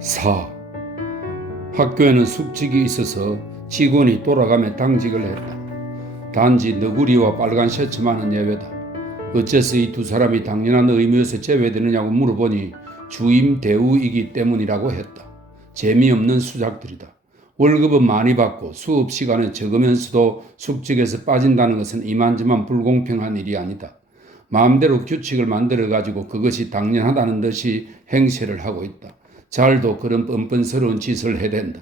4. 학교에는 숙직이 있어서 직원이 돌아가며 당직을 했다. 단지 너구리와 빨간 셔츠만은 예외다. 어째서 이 두 사람이 당연한 의무에서 제외되느냐고 물어보니 주임 대우이기 때문이라고 했다. 재미없는 수작들이다. 월급은 많이 받고 수업 시간은 적으면서도 숙직에서 빠진다는 것은 이만저만 불공평한 일이 아니다. 마음대로 규칙을 만들어가지고 그것이 당연하다는 듯이 행세를 하고 있다. 잘도 그런 뻔뻔스러운 짓을 해댄다.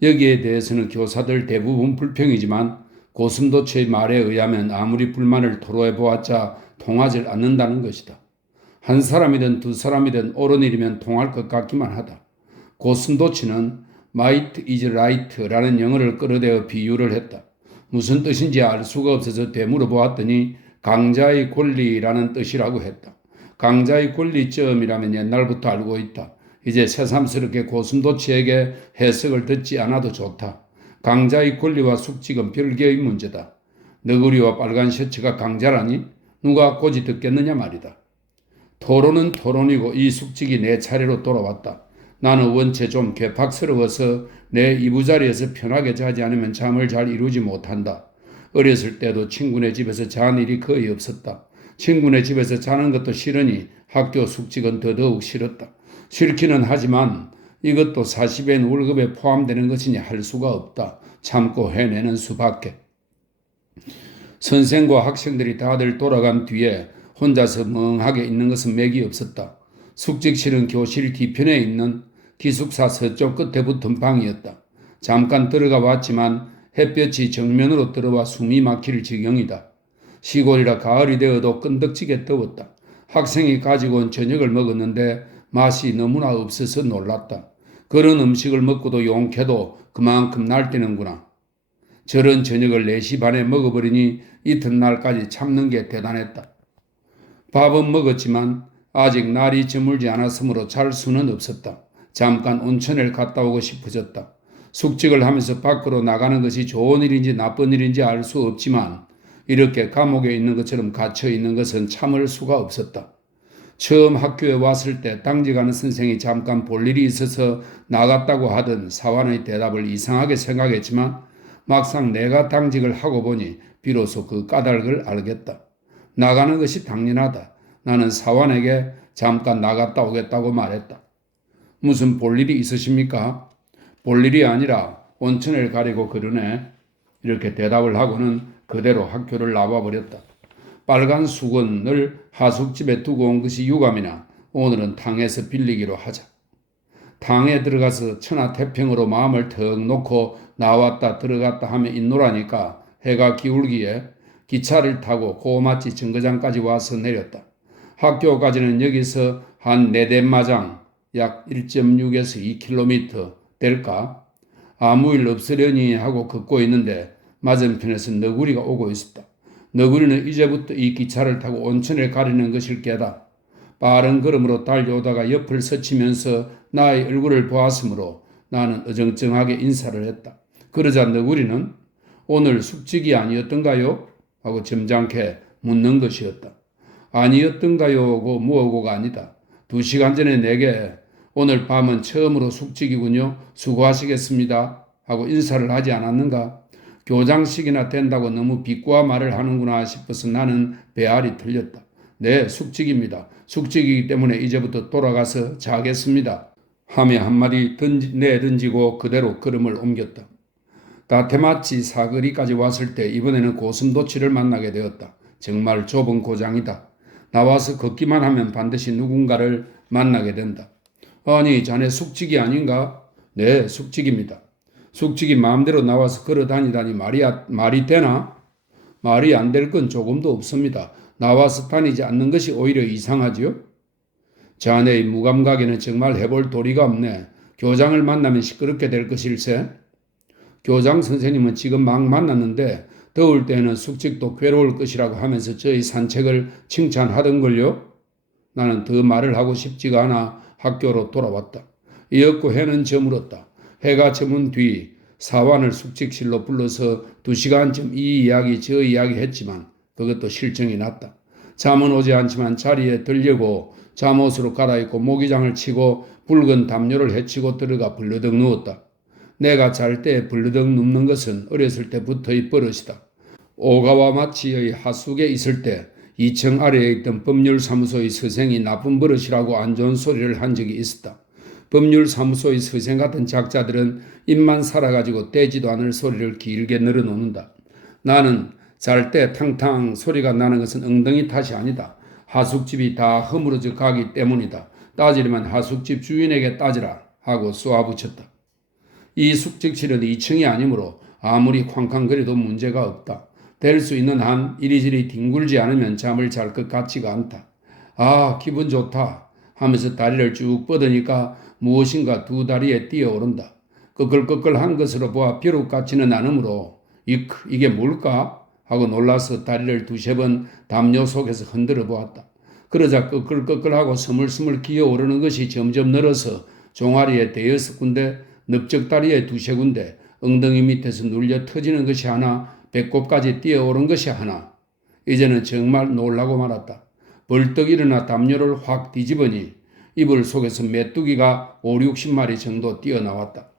여기에 대해서는 교사들 대부분 불평이지만 고슴도치의 말에 의하면 아무리 불만을 토로해보았자 통하지 않는다는 것이다. 한 사람이든 두 사람이든 옳은 일이면 통할 것 같기만 하다. 고슴도치는 might is right라는 영어를 끌어대어 비유를 했다. 무슨 뜻인지 알 수가 없어서 되물어보았더니 강자의 권리라는 뜻이라고 했다. 강자의 권리점이라면 옛날부터 알고 있다. 이제 새삼스럽게 고슴도치에게 해석을 듣지 않아도 좋다. 강자의 권리와 숙직은 별개의 문제다. 너구리와 빨간 셔츠가 강자라니 누가 고지 듣겠느냐 말이다. 토론은 토론이고 이 숙직이 내 차례로 돌아왔다. 나는 원체 좀 괴팍스러워서 내 이부자리에서 편하게 자지 않으면 잠을 잘 이루지 못한다. 어렸을 때도 친구네 집에서 잔 일이 거의 없었다. 친구네 집에서 자는 것도 싫으니 학교 숙직은 더더욱 싫었다. 싫기는 하지만 이것도 40엔 월급에 포함되는 것이니 할 수가 없다. 참고 해내는 수밖에. 선생과 학생들이 다들 돌아간 뒤에 혼자서 멍하게 있는 것은 맥이 없었다. 숙직실은 교실 뒤편에 있는 기숙사 서쪽 끝에 붙은 방이었다. 잠깐 들어가 봤지만 햇볕이 정면으로 들어와 숨이 막힐 지경이다. 시골이라 가을이 되어도 끈덕지게 더웠다. 학생이 가지고 온 저녁을 먹었는데 맛이 너무나 없어서 놀랐다. 그런 음식을 먹고도 용케도 그만큼 날뛰는구나. 저런 저녁을 4시 반에 먹어버리니 이튿날까지 참는 게 대단했다. 밥은 먹었지만 아직 날이 저물지 않았으므로 잘 수는 없었다. 잠깐 온천을 갔다 오고 싶어졌다. 숙직을 하면서 밖으로 나가는 것이 좋은 일인지 나쁜 일인지 알 수 없지만 이렇게 감옥에 있는 것처럼 갇혀 있는 것은 참을 수가 없었다. 처음 학교에 왔을 때 당직하는 선생이 잠깐 볼 일이 있어서 나갔다고 하던 사환의 대답을 이상하게 생각했지만 막상 내가 당직을 하고 보니 비로소 그 까닭을 알겠다. 나가는 것이 당연하다. 나는 사환에게 잠깐 나갔다 오겠다고 말했다. 무슨 볼 일이 있으십니까? 볼 일이 아니라 온천을 가리고 그러네. 이렇게 대답을 하고는 그대로 학교를 나와버렸다. 빨간 수건을 하숙집에 두고 온 것이 유감이나 오늘은 탕에서 빌리기로 하자. 탕에 들어가서 천하태평으로 마음을 턱 놓고 나왔다 들어갔다 하며 있노라니까 해가 기울기에 기차를 타고 고마치 정거장까지 와서 내렸다. 학교까지는 여기서 한 4대마장 약 1.6에서 2km 될까? 아무 일 없으려니 하고 걷고 있는데 맞은편에서 너구리가 오고 있었다. 너구리는 이제부터 이 기차를 타고 온천을 가리는 것일 게다. 빠른 걸음으로 달려오다가 옆을 스치면서 나의 얼굴을 보았으므로 나는 어정쩡하게 인사를 했다. 그러자 너구리는 오늘 숙직이 아니었던가요? 하고 점잖게 묻는 것이었다. 아니었던가요고 뭐고가 아니다. 2시간 전에 내게 오늘 밤은 처음으로 숙직이군요. 수고하시겠습니다. 하고 인사를 하지 않았는가? 교장식이나 된다고 너무 비꼬아 말을 하는구나 싶어서 나는 배알이 틀렸다. 네, 숙직입니다. 숙직이기 때문에 이제부터 돌아가서 자겠습니다. 하며 한마디 내던지고 그대로 걸음을 옮겼다. 다테마치 사거리까지 왔을 때 이번에는 고슴도치를 만나게 되었다. 정말 좁은 고장이다. 나와서 걷기만 하면 반드시 누군가를 만나게 된다. 아니, 자네 숙직이 아닌가? 네, 숙직입니다. 숙직이 마음대로 나와서 걸어 다니다니 말이 되나? 말이 안 될 건 조금도 없습니다. 나와서 다니지 않는 것이 오히려 이상하지요? 자네의 무감각에는 정말 해볼 도리가 없네. 교장을 만나면 시끄럽게 될 것일세? 교장 선생님은 지금 막 만났는데 더울 때는 숙직도 괴로울 것이라고 하면서 저희 산책을 칭찬하던걸요? 나는 더 말을 하고 싶지가 않아 학교로 돌아왔다. 이윽고 해는 저물었다. 해가 저문 뒤 사환을 숙직실로 불러서 2시간쯤 이 이야기 저 이야기 했지만 그것도 실정이 났다. 잠은 오지 않지만 자리에 들려고 잠옷으로 갈아입고 모기장을 치고 붉은 담요를 헤치고 들어가 벌러덩 누웠다. 내가 잘 때 벌러덩 눕는 것은 어렸을 때부터의 버릇이다. 오가와 마치의 하숙에 있을 때 2층 아래에 있던 법률사무소의 서생이 나쁜 버릇이라고 안 좋은 소리를 한 적이 있었다. 법률사무소의 서생 같은 작자들은 입만 살아가지고 떼지도 않을 소리를 길게 늘어놓는다. 나는 잘 때 탕탕 소리가 나는 것은 엉덩이 탓이 아니다. 하숙집이 다 허물어져 가기 때문이다. 따지려면 하숙집 주인에게 따지라 하고 쏘아붙였다. 이 숙직실은 2층이 아니므로 아무리 쾅쾅거려도 문제가 없다. 될 수 있는 한 이리저리 뒹굴지 않으면 잠을 잘 것 같지가 않다. 아, 기분 좋다 하면서 다리를 쭉 뻗으니까 무엇인가 두 다리에 뛰어오른다. 끄끌끄끌한 것으로 보아 벼룩 같지는 않으므로 이게 뭘까? 하고 놀라서 다리를 두세 번 담요 속에서 흔들어 보았다. 그러자 끄끌끄끌하고 스물스물 기어오르는 것이 점점 늘어서 종아리에 대여섯 군데, 넓적다리에 두세 군데, 엉덩이 밑에서 눌려 터지는 것이 하나, 배꼽까지 뛰어오른 것이 하나. 이제는 정말 놀라고 말았다. 벌떡 일어나 담요를 확 뒤집으니 이불 속에서 메뚜기가 5, 60마리 정도 뛰어나왔다.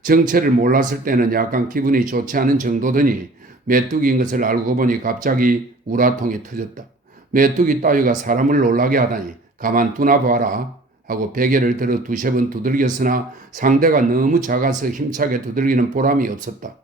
정체를 몰랐을 때는 약간 기분이 좋지 않은 정도더니 메뚜기인 것을 알고 보니 갑자기 우라통이 터졌다. 메뚜기 따위가 사람을 놀라게 하다니 가만두나 봐라 하고 베개를 들어 두세 번 두들겼으나 상대가 너무 작아서 힘차게 두들기는 보람이 없었다.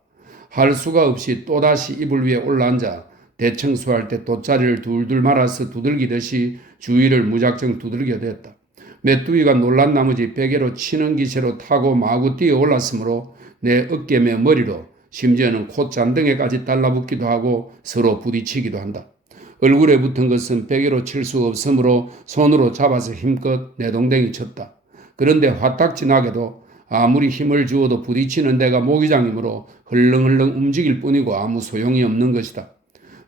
할 수가 없이 또다시 이불 위에 올라앉아 대청소할 때 돗자리를 둘둘 말아서 두들기듯이 주위를 무작정 두들겨 댔다. 메뚜기가 놀란 나머지 베개로 치는 기세로 타고 마구 뛰어 올랐으므로 내 어깨며 머리로 심지어는 콧잔등에까지 달라붙기도 하고 서로 부딪히기도 한다. 얼굴에 붙은 것은 베개로 칠 수 없으므로 손으로 잡아서 힘껏 내동댕이 쳤다. 그런데 화딱지나게도 아무리 힘을 주어도 부딪히는 데가 모기장이므로 흘렁흘렁 움직일 뿐이고 아무 소용이 없는 것이다.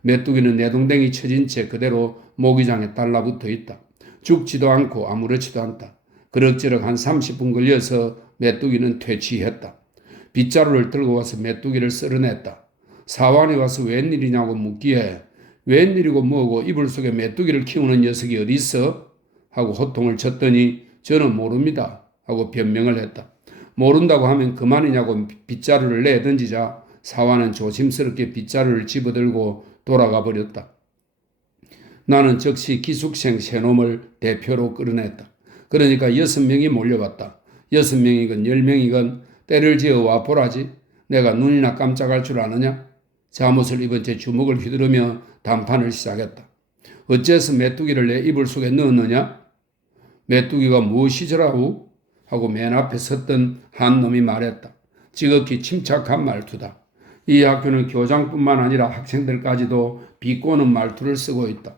메뚜기는 내동댕이 쳐진 채 그대로 모기장에 달라붙어 있다. 죽지도 않고 아무렇지도 않다. 그럭저럭 한 30분 걸려서 메뚜기는 퇴치했다. 빗자루를 들고 와서 메뚜기를 쓸어냈다. 사환이 와서 웬일이냐고 묻기에 웬일이고 뭐고 이불 속에 메뚜기를 키우는 녀석이 어디 있어? 하고 호통을 쳤더니 저는 모릅니다 하고 변명을 했다. 모른다고 하면 그만이냐고 빗자루를 내던지자 사환은 조심스럽게 빗자루를 집어들고 돌아가 버렸다. 나는 즉시 기숙생 세 놈을 대표로 끌어냈다. 그러니까 6명이 몰려왔다. 6명이건 10명이건 때를 지어 와 보라지. 내가 눈이나 깜짝할 줄 아느냐? 잠옷을 입은 채 주먹을 휘두르며 담판을 시작했다. 어째서 메뚜기를 내 이불 속에 넣었느냐? 메뚜기가 무엇이더라고? 하고 맨 앞에 섰던 한 놈이 말했다. 지극히 침착한 말투다. 이 학교는 교장뿐만 아니라 학생들까지도 비꼬는 말투를 쓰고 있다.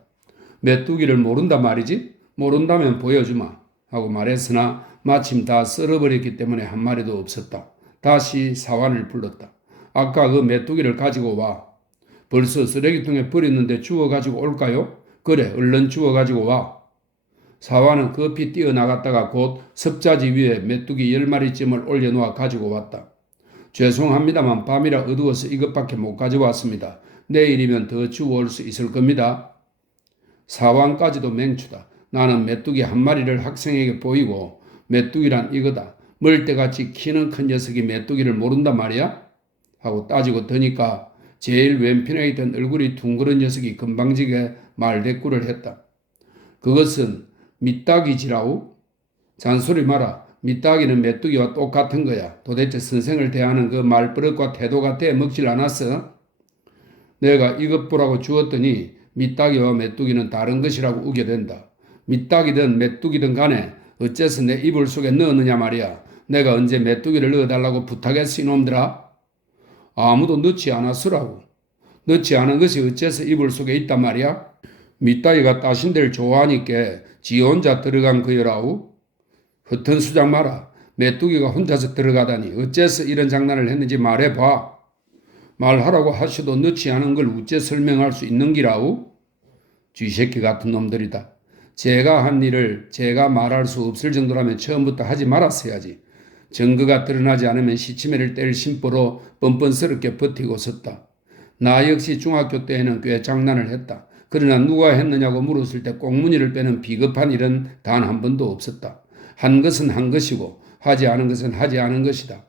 메뚜기를 모른다 말이지? 모른다면 보여주마 하고 말했으나 마침 다 썰어버렸기 때문에 한 마리도 없었다. 다시 사환을 불렀다. 아까 그 메뚜기를 가지고 와. 벌써 쓰레기통에 버렸는데 주워가지고 올까요? 그래, 얼른 주워가지고 와. 사환은 급히 뛰어나갔다가 곧 섭자지 위에 메뚜기 10마리쯤을 올려놓아 가지고 왔다. 죄송합니다만 밤이라 어두워서 이것밖에 못 가져왔습니다. 내일이면 더 주워올 수 있을 겁니다. 사환까지도 맹추다. 나는 메뚜기 한 마리를 학생에게 보이고 메뚜기란 이거다. 멀대같이 키는 큰 녀석이 메뚜기를 모른단 말이야? 하고 따지고 드니까 제일 왼편에 있던 얼굴이 둥그런 녀석이 금방지게 말대꾸를 했다. 그것은 밑딱이지라우? 잔소리 마라. 밑딱이는 메뚜기와 똑같은 거야. 도대체 선생을 대하는 그 말버릇과 태도가 대먹질 않았어? 내가 이것 보라고 주었더니 밑딱이와 메뚜기는 다른 것이라고 우겨댄다. 밑딱이든 메뚜기든 간에 어째서 내 이불 속에 넣었느냐 말이야. 내가 언제 메뚜기를 넣어달라고 부탁했어 이놈들아? 아무도 넣지 않았으라고. 넣지 않은 것이 어째서 이불 속에 있단 말이야? 밑딱이가 따신 데를 좋아하니까 지 혼자 들어간 거여라우? 허튼 수작 마라. 메뚜기가 혼자서 들어가다니 어째서 이런 장난을 했는지 말해봐. 말하라고 하셔도 넣지 않은 걸 어째 설명할 수 있는 기라우? 쥐새끼 같은 놈들이다. 제가 한 일을 제가 말할 수 없을 정도라면 처음부터 하지 말았어야지. 증거가 드러나지 않으면 시치매를 뗄 심보로 뻔뻔스럽게 버티고 섰다. 나 역시 중학교 때에는 꽤 장난을 했다. 그러나 누가 했느냐고 물었을 때 꽁무니를 빼는 비겁한 일은 단 한 번도 없었다. 한 것은 한 것이고 하지 않은 것은 하지 않은 것이다.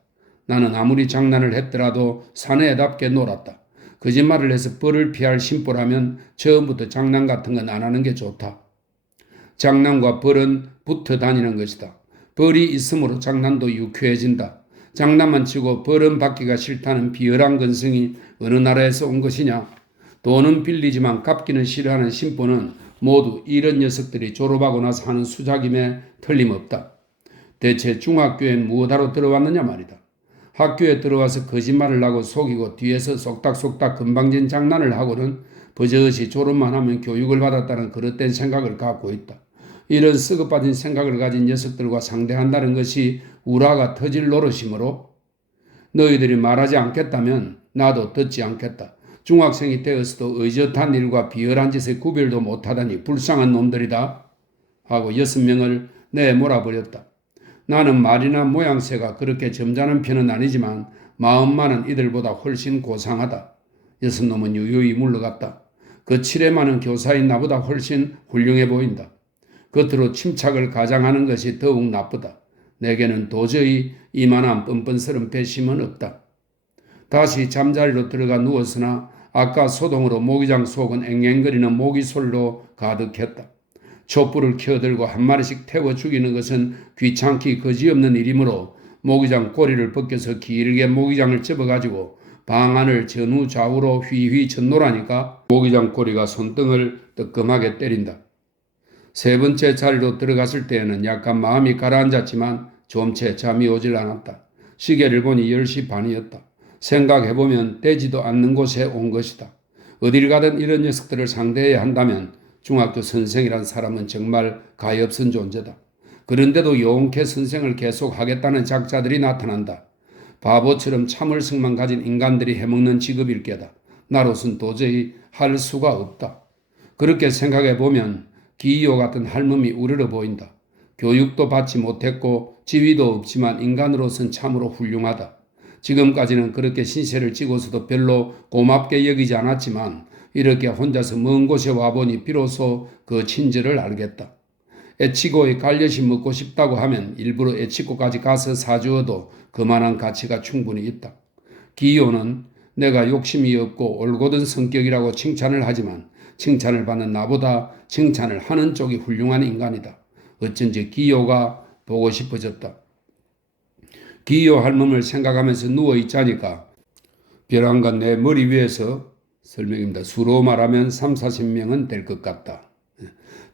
나는 아무리 장난을 했더라도 사내답게 놀았다. 거짓말을 해서 벌을 피할 심보라면 처음부터 장난 같은 건 안 하는 게 좋다. 장난과 벌은 붙어 다니는 것이다. 벌이 있으므로 장난도 유쾌해진다. 장난만 치고 벌은 받기가 싫다는 비열한 근성이 어느 나라에서 온 것이냐? 돈은 빌리지만 갚기는 싫어하는 심보는 모두 이런 녀석들이 졸업하고 나서 하는 수작임에 틀림없다. 대체 중학교엔 무엇하러 들어왔느냐 말이다. 학교에 들어와서 거짓말을 하고 속이고 뒤에서 속닥속닥 건방진 장난을 하고는 버젓이 졸업만 하면 교육을 받았다는 그릇된 생각을 갖고 있다. 이런 썩어빠진 생각을 가진 녀석들과 상대한다는 것이 우라가 터질 노릇이므로 너희들이 말하지 않겠다면 나도 듣지 않겠다. 중학생이 되었어도 의젓한 일과 비열한 짓의 구별도 못하다니 불쌍한 놈들이다 하고 6명을 내몰아버렸다. 나는 말이나 모양새가 그렇게 점잖은 편은 아니지만 마음만은 이들보다 훨씬 고상하다. 6놈은 유유히 물러갔다. 그 칠에 많은 교사인 나보다 훨씬 훌륭해 보인다. 겉으로 침착을 가장하는 것이 더욱 나쁘다. 내게는 도저히 이만한 뻔뻔스런 배심은 없다. 다시 잠자리로 들어가 누웠으나 아까 소동으로 모기장 속은 앵앵거리는 모기솔로 가득했다. 촛불을 켜들고 한 마리씩 태워 죽이는 것은 귀찮기 거지없는 일이므로 모기장 꼬리를 벗겨서 길게 모기장을 접어가지고 방 안을 전후 좌우로 휘휘 쳤노라니까 모기장 꼬리가 손등을 뜨끔하게 때린다. 세 번째 자리로 들어갔을 때에는 약간 마음이 가라앉았지만 좀 채 잠이 오질 않았다. 시계를 보니 10시 반이었다. 생각해보면 되지도 않는 곳에 온 것이다. 어딜 가든 이런 녀석들을 상대해야 한다면 중학교 선생이란 사람은 정말 가엾은 존재다. 그런데도 용케 선생을 계속하겠다는 작자들이 나타난다. 바보처럼 참을성만 가진 인간들이 해먹는 직업일 게다. 나로선 도저히 할 수가 없다. 그렇게 생각해보면 기이오 같은 할멈이 우러러 보인다. 교육도 받지 못했고 지위도 없지만 인간으로선 참으로 훌륭하다. 지금까지는 그렇게 신세를 지고서도 별로 고맙게 여기지 않았지만 이렇게 혼자서 먼 곳에 와보니 비로소 그 친절을 알겠다. 에치고의 갈엿이 먹고 싶다고 하면 일부러 에치고까지 가서 사주어도 그만한 가치가 충분히 있다. 기이오는 내가 욕심이 없고 올곧은 성격이라고 칭찬을 하지만 칭찬을 받는 나보다 칭찬을 하는 쪽이 훌륭한 인간이다. 어쩐지 기이오가 보고 싶어졌다. 기이오 할멈을 생각하면서 누워있자니까 벼랑간 내 머리 위에서 설명입니다. 수로 말하면 30-40명은 될 것 같다.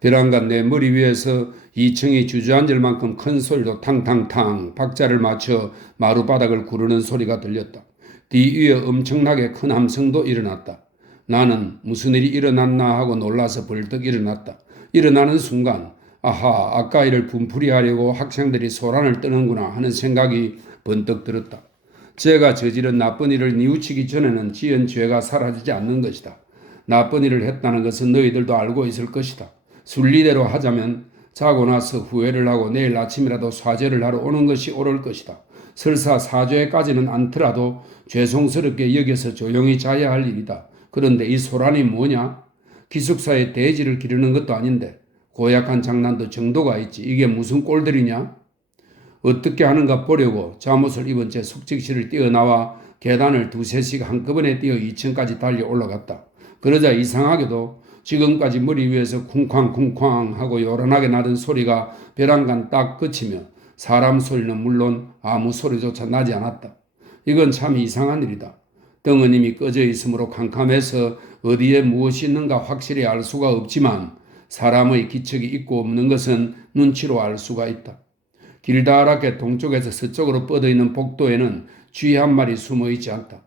벼랑간 내 머리 위에서 2층이 주저앉을 만큼 큰 소리로 탕탕탕 박자를 맞춰 마룻바닥을 구르는 소리가 들렸다. 뒤 위에 엄청나게 큰 함성도 일어났다. 나는 무슨 일이 일어났나 하고 놀라서 벌떡 일어났다. 일어나는 순간 아하, 아까 일을 분풀이하려고 학생들이 소란을 떠는구나 하는 생각이 번뜩 들었다. 제가 저지른 나쁜 일을 뉘우치기 전에는 지은 죄가 사라지지 않는 것이다. 나쁜 일을 했다는 것은 너희들도 알고 있을 것이다. 순리대로 하자면 자고 나서 후회를 하고 내일 아침이라도 사죄를 하러 오는 것이 옳을 것이다. 설사 사죄까지는 않더라도 죄송스럽게 여겨서 조용히 자야 할 일이다. 그런데 이 소란이 뭐냐? 기숙사에 대지를 기르는 것도 아닌데 고약한 장난도 정도가 있지. 이게 무슨 꼴들이냐? 어떻게 하는가 보려고 잠옷을 입은 채 숙직실을 뛰어나와 계단을 2-3씩 한꺼번에 뛰어 2층까지 달려 올라갔다. 그러자 이상하게도 지금까지 머리 위에서 쿵쾅쿵쾅 하고 요란하게 나던 소리가 벼랑간 딱 그치며 사람 소리는 물론 아무 소리조차 나지 않았다. 이건 참 이상한 일이다. 등은 이미 꺼져 있으므로 캄캄해서 어디에 무엇이 있는가 확실히 알 수가 없지만 사람의 기척이 있고 없는 것은 눈치로 알 수가 있다. 길다랗게 동쪽에서 서쪽으로 뻗어있는 복도에는 쥐 한 마리 숨어있지 않다.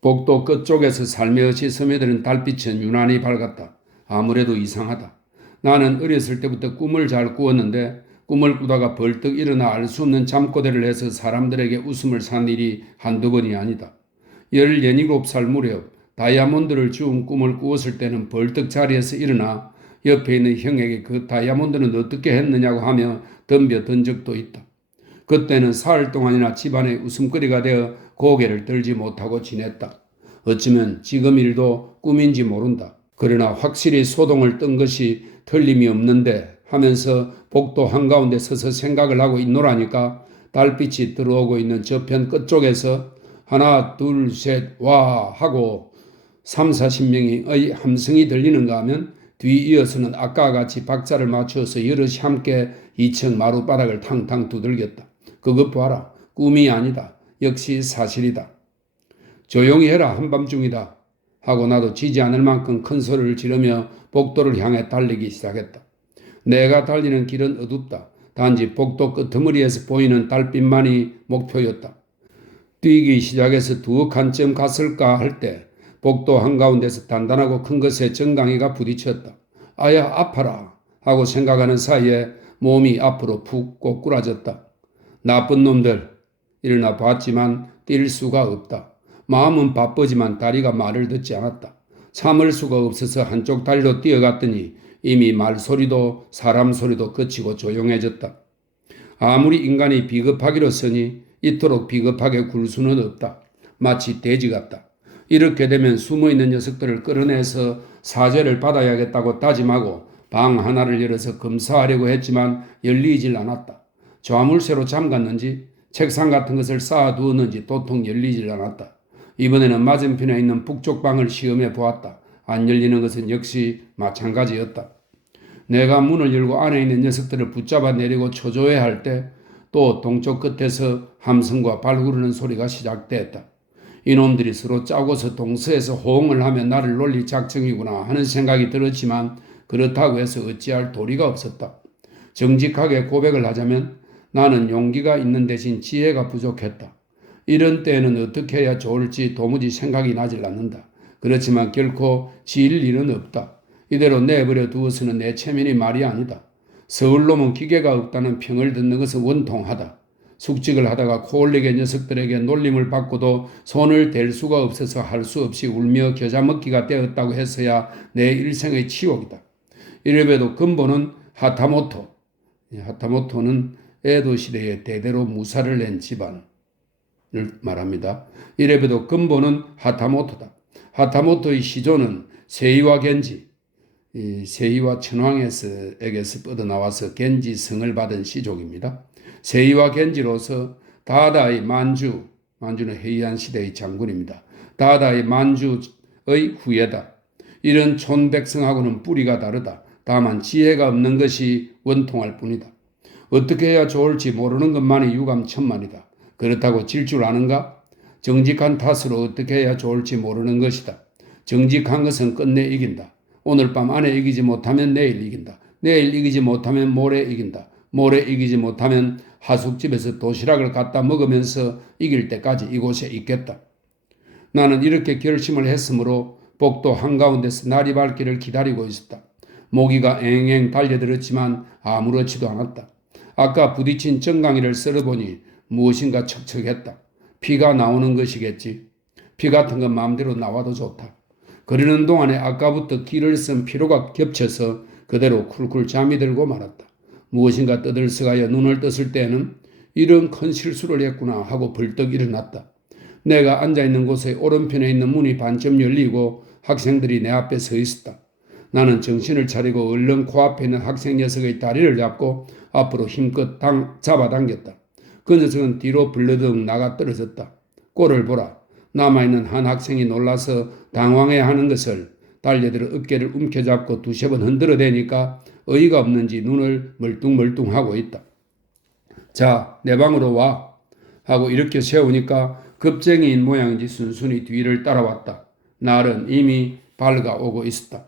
복도 끝쪽에서 살며시 스며드는 달빛은 유난히 밝았다. 아무래도 이상하다. 나는 어렸을 때부터 꿈을 잘 꾸었는데 꿈을 꾸다가 벌떡 일어나 알 수 없는 잠꼬대를 해서 사람들에게 웃음을 산 일이 한두 번이 아니다. 17살 무렵 다이아몬드를 주운 꿈을 꾸었을 때는 벌떡 자리에서 일어나 옆에 있는 형에게 그 다이아몬드는 어떻게 했느냐고 하며 덤벼든 적도 있다. 그때는 사흘 동안이나 집안의 웃음거리가 되어 고개를 들지 못하고 지냈다. 어쩌면 지금 일도 꿈인지 모른다. 그러나 확실히 소동을 뜬 것이 틀림이 없는데 하면서 복도 한가운데 서서 생각을 하고 있노라니까 달빛이 들어오고 있는 저편 끝쪽에서 하나 둘 셋 와 하고 3, 40명의 함성이 들리는가 하면 뒤이어서는 아까와 같이 박자를 맞추어서 여럿이 함께 2층 마룻바닥을 탕탕 두들겼다. 그것 봐라. 꿈이 아니다. 역시 사실이다. 조용히 해라. 한밤중이다. 하고 나도 지지 않을 만큼 큰 소리를 지르며 복도를 향해 달리기 시작했다. 내가 달리는 길은 어둡다. 단지 복도 끄트머리에서 보이는 달빛만이 목표였다. 뛰기 시작해서 두 칸쯤 갔을까 할 때 복도 한가운데서 단단하고 큰 것에 정강이가 부딪혔다. 아야 아파라 하고 생각하는 사이에 몸이 앞으로 푹 꼬꾸라졌다. 나쁜 놈들 일어나 봤지만 뛸 수가 없다. 마음은 바쁘지만 다리가 말을 듣지 않았다. 참을 수가 없어서 한쪽 다리로 뛰어갔더니 이미 말소리도 사람 소리도 그치고 조용해졌다. 아무리 인간이 비겁하기로서니 이토록 비겁하게 굴 수는 없다. 마치 돼지 같다. 이렇게 되면 숨어있는 녀석들을 끌어내서 사죄를 받아야겠다고 다짐하고 방 하나를 열어서 검사하려고 했지만 열리질 않았다. 좌물쇠로 잠갔는지 책상 같은 것을 쌓아두었는지 도통 열리질 않았다. 이번에는 맞은편에 있는 북쪽 방을 시험해 보았다. 안 열리는 것은 역시 마찬가지였다. 내가 문을 열고 안에 있는 녀석들을 붙잡아 내리고 초조해 할 때 또 동쪽 끝에서 함성과 발구르는 소리가 시작됐다. 이놈들이 서로 짜고서 동서에서 호응을 하며 나를 놀릴 작정이구나 하는 생각이 들었지만 그렇다고 해서 어찌할 도리가 없었다. 정직하게 고백을 하자면 나는 용기가 있는 대신 지혜가 부족했다. 이런 때에는 어떻게 해야 좋을지 도무지 생각이 나질 않는다. 그렇지만 결코 지을 일은 없다. 이대로 내버려 두어서는 내 체면이 말이 아니다. 서울놈은 기계가 없다는 평을 듣는 것은 원통하다. 숙직을 하다가 코올리게 녀석들에게 놀림을 받고도 손을 댈 수가 없어서 할 수 없이 울며 겨자먹기가 되었다고 해서야 내 일생의 치욕이다. 이래봬도 근본은 하타모토. 하타모토는 에도 시대에 대대로 무사를 낸 집안을 말합니다. 이래봬도 근본은 하타모토다. 하타모토의 시조는 세이와 겐지, 세이와 천황에게서 뻗어나와서 겐지 성을 받은 시족입니다. 세이와 겐지로서 다다의 만주는 해이한 시대의 장군입니다. 다다의 만주의 후예다. 이런 촌백성하고는 뿌리가 다르다. 다만 지혜가 없는 것이 원통할 뿐이다. 어떻게 해야 좋을지 모르는 것만이 유감천만이다. 그렇다고 질 줄 아는가? 정직한 탓으로 어떻게 해야 좋을지 모르는 것이다. 정직한 것은 끝내 이긴다. 오늘 밤 안에 이기지 못하면 내일 이긴다. 내일 이기지 못하면 모레 이긴다. 모레 이기지 못하면 하숙집에서 도시락을 갖다 먹으면서 이길 때까지 이곳에 있겠다. 나는 이렇게 결심을 했으므로 복도 한가운데서 날이 밝기를 기다리고 있었다. 모기가 앵앵 달려들었지만 아무렇지도 않았다. 아까 부딪힌 정강이를 썰어보니 무엇인가 척척했다. 피가 나오는 것이겠지. 피 같은 건 마음대로 나와도 좋다. 그러는 동안에 아까부터 기를 쓴 피로가 겹쳐서 그대로 쿨쿨 잠이 들고 말았다. 무엇인가 떠들썩하여 눈을 떴을 때는 이런 큰 실수를 했구나 하고 벌떡 일어났다. 내가 앉아있는 곳의 오른편에 있는 문이 반쯤 열리고 학생들이 내 앞에 서 있었다. 나는 정신을 차리고 얼른 코앞에 있는 학생 녀석의 다리를 잡고 앞으로 힘껏 잡아당겼다. 그 녀석은 뒤로 벌러덩 나가 떨어졌다. 꼴을 보라. 남아있는 한 학생이 놀라서 당황해하는 것을 달려들어 어깨를 움켜잡고 두세 번 흔들어대니까 어이가 없는지 눈을 멀뚱멀뚱하고 있다. 자, 내 방으로 와 하고 이렇게 세우니까 겁쟁이인 모양인지 순순히 뒤를 따라왔다. 날은 이미 밝아오고 있었다.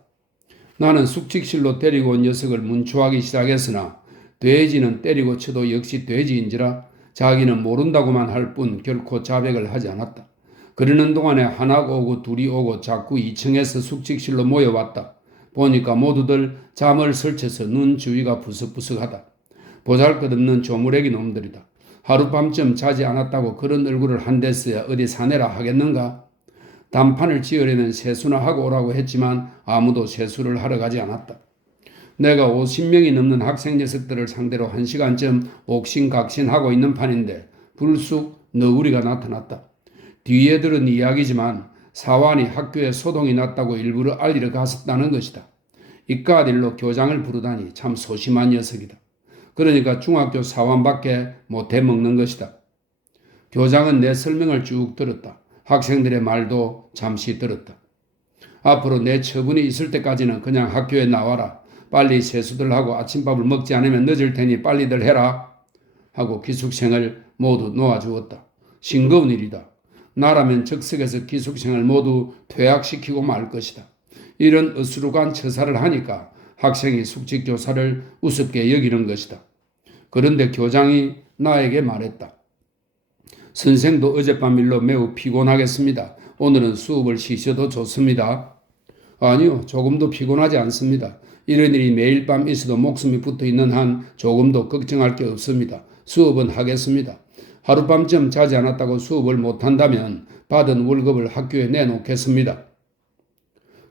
나는 숙직실로 데리고 온 녀석을 문초하기 시작했으나 돼지는 때리고 쳐도 역시 돼지인지라 자기는 모른다고만 할 뿐 결코 자백을 하지 않았다. 그러는 동안에 하나가 오고 둘이 오고 자꾸 2층에서 숙직실로 모여왔다. 보니까 모두들 잠을 설쳐서 눈 주위가 부석부석하다. 보잘것없는 조무래기 놈들이다. 하룻밤쯤 자지 않았다고 그런 얼굴을 한댔어야 어디 사내라 하겠는가? 단판을 지으려면 세수나 하고 오라고 했지만 아무도 세수를 하러 가지 않았다. 내가 50명이 넘는 학생 녀석들을 상대로 1시간쯤 옥신각신하고 있는 판인데 불쑥 너구리가 나타났다. 뒤에 들은 이야기지만 사환이 학교에 소동이 났다고 일부러 알리러 갔었다는 것이다. 이깟 일로 교장을 부르다니 참 소심한 녀석이다. 그러니까 중학교 사환밖에 못해 먹는 것이다. 교장은 내 설명을 쭉 들었다. 학생들의 말도 잠시 들었다. 앞으로 내 처분이 있을 때까지는 그냥 학교에 나와라. 빨리 세수들 하고 아침밥을 먹지 않으면 늦을 테니 빨리들 해라. 하고 기숙생을 모두 놓아주었다. 싱거운 일이다. 나라면 즉석에서 기숙생을 모두 퇴학시키고 말 것이다. 이런 어수룩한 처사를 하니까 학생이 숙직교사를 우습게 여기는 것이다. 그런데 교장이 나에게 말했다. 선생도 어젯밤 일로 매우 피곤하겠습니다. 오늘은 수업을 쉬셔도 좋습니다. 아니요, 조금도 피곤하지 않습니다. 이런 일이 매일 밤 있어도 목숨이 붙어 있는 한 조금도 걱정할 게 없습니다. 수업은 하겠습니다. 하룻밤쯤 자지 않았다고 수업을 못한다면 받은 월급을 학교에 내놓겠습니다.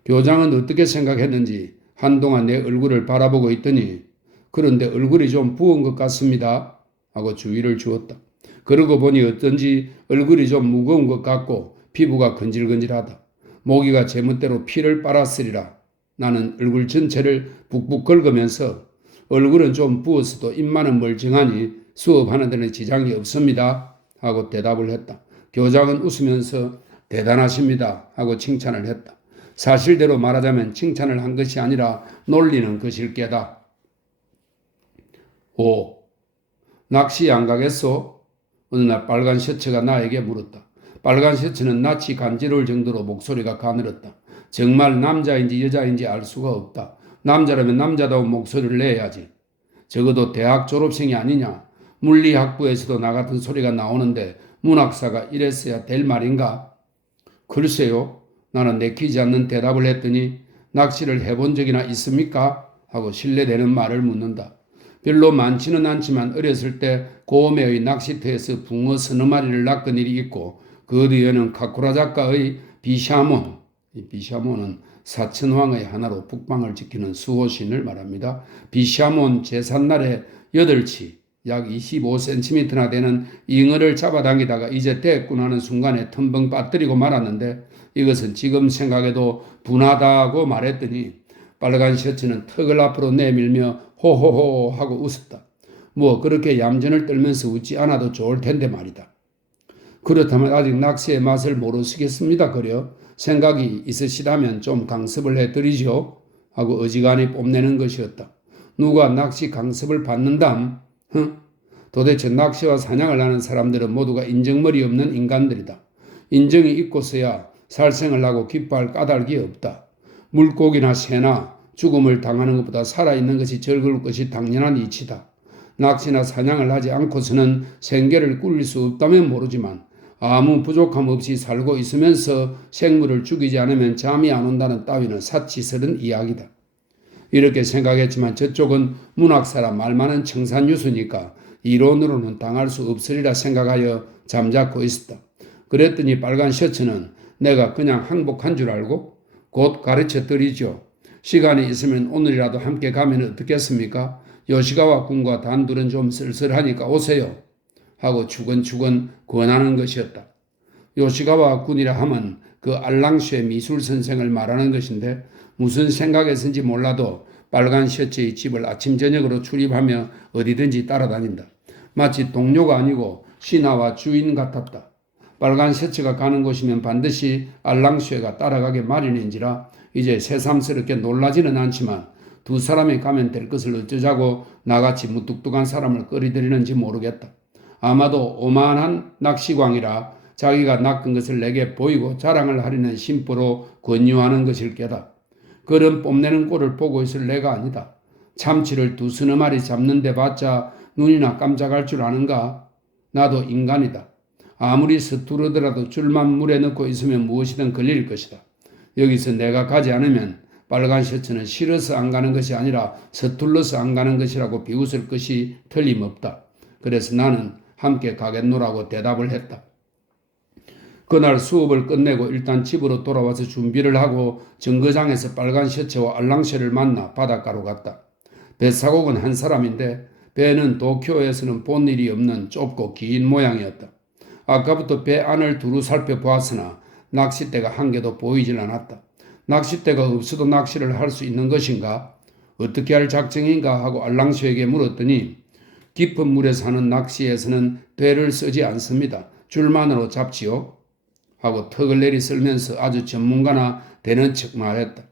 교장은 어떻게 생각했는지 한동안 내 얼굴을 바라보고 있더니 그런데 얼굴이 좀 부은 것 같습니다. 하고 주의를 주었다. 그러고 보니 어쩐지 얼굴이 좀 무거운 것 같고 피부가 건질건질하다. 모기가 제멋대로 피를 빨았으리라. 나는 얼굴 전체를 북북 긁으면서 얼굴은 좀 부었어도 입만은 멀쩡하니 수업하는 데는 지장이 없습니다. 하고 대답을 했다. 교장은 웃으면서 대단하십니다. 하고 칭찬을 했다. 사실대로 말하자면 칭찬을 한 것이 아니라 놀리는 것일 게다. 5. 낚시 안 가겠소? 어느 날 빨간 셔츠가 나에게 물었다. 빨간 셔츠는 낯이 간지러울 정도로 목소리가 가늘었다. 정말 남자인지 여자인지 알 수가 없다. 남자라면 남자다운 목소리를 내야지. 적어도 대학 졸업생이 아니냐. 물리학부에서도 나 같은 소리가 나오는데 문학사가 이랬어야 될 말인가? 글쎄요. 나는 내키지 않는 대답을 했더니 낚시를 해본 적이나 있습니까? 하고 신뢰되는 말을 묻는다. 별로 많지는 않지만 어렸을 때 고메의 낚시터에서 붕어 서너 마리를 낚은 일이 있고 그 뒤에는 카쿠라 작가의 비샤몬, 비샤몬은 사천왕의 하나로 북방을 지키는 수호신을 말합니다. 비샤몬 제삿날에 8치 약 25cm나 되는 잉어를 잡아당기다가 이제 됐구나 하는 순간에 텀벙 빠뜨리고 말았는데 이것은 지금 생각해도 분하다고 말했더니 빨간 셔츠는 턱을 앞으로 내밀며 호호호 하고 웃었다. 뭐 그렇게 얌전을 떨면서 웃지 않아도 좋을 텐데 말이다. 그렇다면 아직 낚시의 맛을 모르시겠습니다. 그려 생각이 있으시다면 좀 강습을 해드리죠. 하고 어지간히 뽐내는 것이었다. 누가 낚시 강습을 받는담? 도대체 낚시와 사냥을 하는 사람들은 모두가 인정머리 없는 인간들이다. 인정이 있고서야 살생을 하고 기뻐할 까닭이 없다. 물고기나 새나 죽음을 당하는 것보다 살아있는 것이 즐거울 것이 당연한 이치다. 낚시나 사냥을 하지 않고서는 생계를 꾸릴 수 없다면 모르지만 아무 부족함 없이 살고 있으면서 생물을 죽이지 않으면 잠이 안 온다는 따위는 사치스러운 이야기다. 이렇게 생각했지만 저쪽은 문학사라 말 많은 청산유수니까 이론으로는 당할 수 없으리라 생각하여 잠자코 있었다. 그랬더니 빨간 셔츠는 내가 그냥 항복한 줄 알고 곧 가르쳐 드리죠. 시간이 있으면 오늘이라도 함께 가면 어떻겠습니까? 요시가와 군과 단둘은 좀 쓸쓸하니까 오세요. 하고 추근추근 권하는 것이었다. 요시가와 군이라 하면 그 알랑슈의 미술 선생을 말하는 것인데 무슨 생각에서인지 몰라도 빨간 셔츠의 집을 아침 저녁으로 출입하며 어디든지 따라다닌다. 마치 동료가 아니고 신하와 주인 같았다. 빨간 셔츠가 가는 곳이면 반드시 알랑슈가 따라가게 마련인지라 이제 새삼스럽게 놀라지는 않지만 두 사람이 가면 될 것을 어쩌자고 나같이 무뚝뚝한 사람을 끌어들이는지 모르겠다. 아마도 오만한 낚시광이라 자기가 낚은 것을 내게 보이고 자랑을 하려는 심보로 권유하는 것일 게다. 그런 뽐내는 꼴을 보고 있을 내가 아니다. 참치를 두서너 마리 잡는데 봤자 눈이나 깜짝할 줄 아는가? 나도 인간이다. 아무리 서투르더라도 줄만 물에 넣고 있으면 무엇이든 걸릴 것이다. 여기서 내가 가지 않으면 빨간 셔츠는 싫어서 안 가는 것이 아니라 서툴러서 안 가는 것이라고 비웃을 것이 틀림없다. 그래서 나는 함께 가겠노라고 대답을 했다. 그날 수업을 끝내고 일단 집으로 돌아와서 준비를 하고 정거장에서 빨간 셔츠와 알랑쉐를 만나 바닷가로 갔다. 뱃사공은 한 사람인데 배는 도쿄에서는 본 일이 없는 좁고 긴 모양이었다. 아까부터 배 안을 두루 살펴보았으나 낚싯대가 한 개도 보이질 않았다. 낚싯대가 없어도 낚시를 할 수 있는 것인가? 어떻게 할 작정인가 하고 알랑시에게 물었더니 깊은 물에 사는 낚시에서는 배를 쓰지 않습니다. 줄만으로 잡지요. 하고 턱을 내리 쓸면서 아주 전문가나 되는 척 말했다.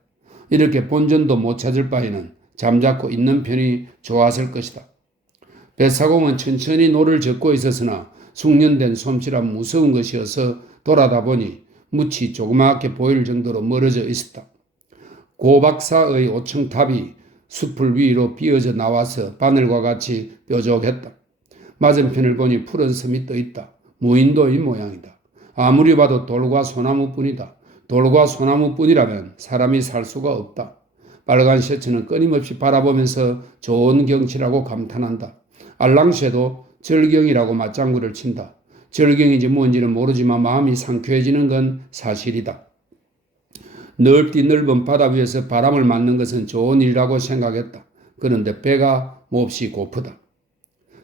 이렇게 본전도 못 찾을 바에는 잠자코 있는 편이 좋았을 것이다. 뱃사공은 천천히 노를 젓고 있었으나 숙련된 솜씨란 무서운 것이어서 돌아다 보니 묻이 조그맣게 보일 정도로 멀어져 있었다. 고박사의 5층탑이 숲을 위로 비어져 나와서 바늘과 같이 뾰족했다. 맞은편을 보니 푸른 섬이 떠 있다. 무인도인 모양이다. 아무리 봐도 돌과 소나무뿐이다. 돌과 소나무뿐이라면 사람이 살 수가 없다. 빨간 셔츠는 끊임없이 바라보면서 좋은 경치라고 감탄한다. 알랑쉐도 절경이라고 맞장구를 친다. 절경인지 뭔지는 모르지만 마음이 상쾌해지는 건 사실이다. 넓디 넓은 바다 위에서 바람을 맞는 것은 좋은 일이라고 생각했다. 그런데 배가 몹시 고프다.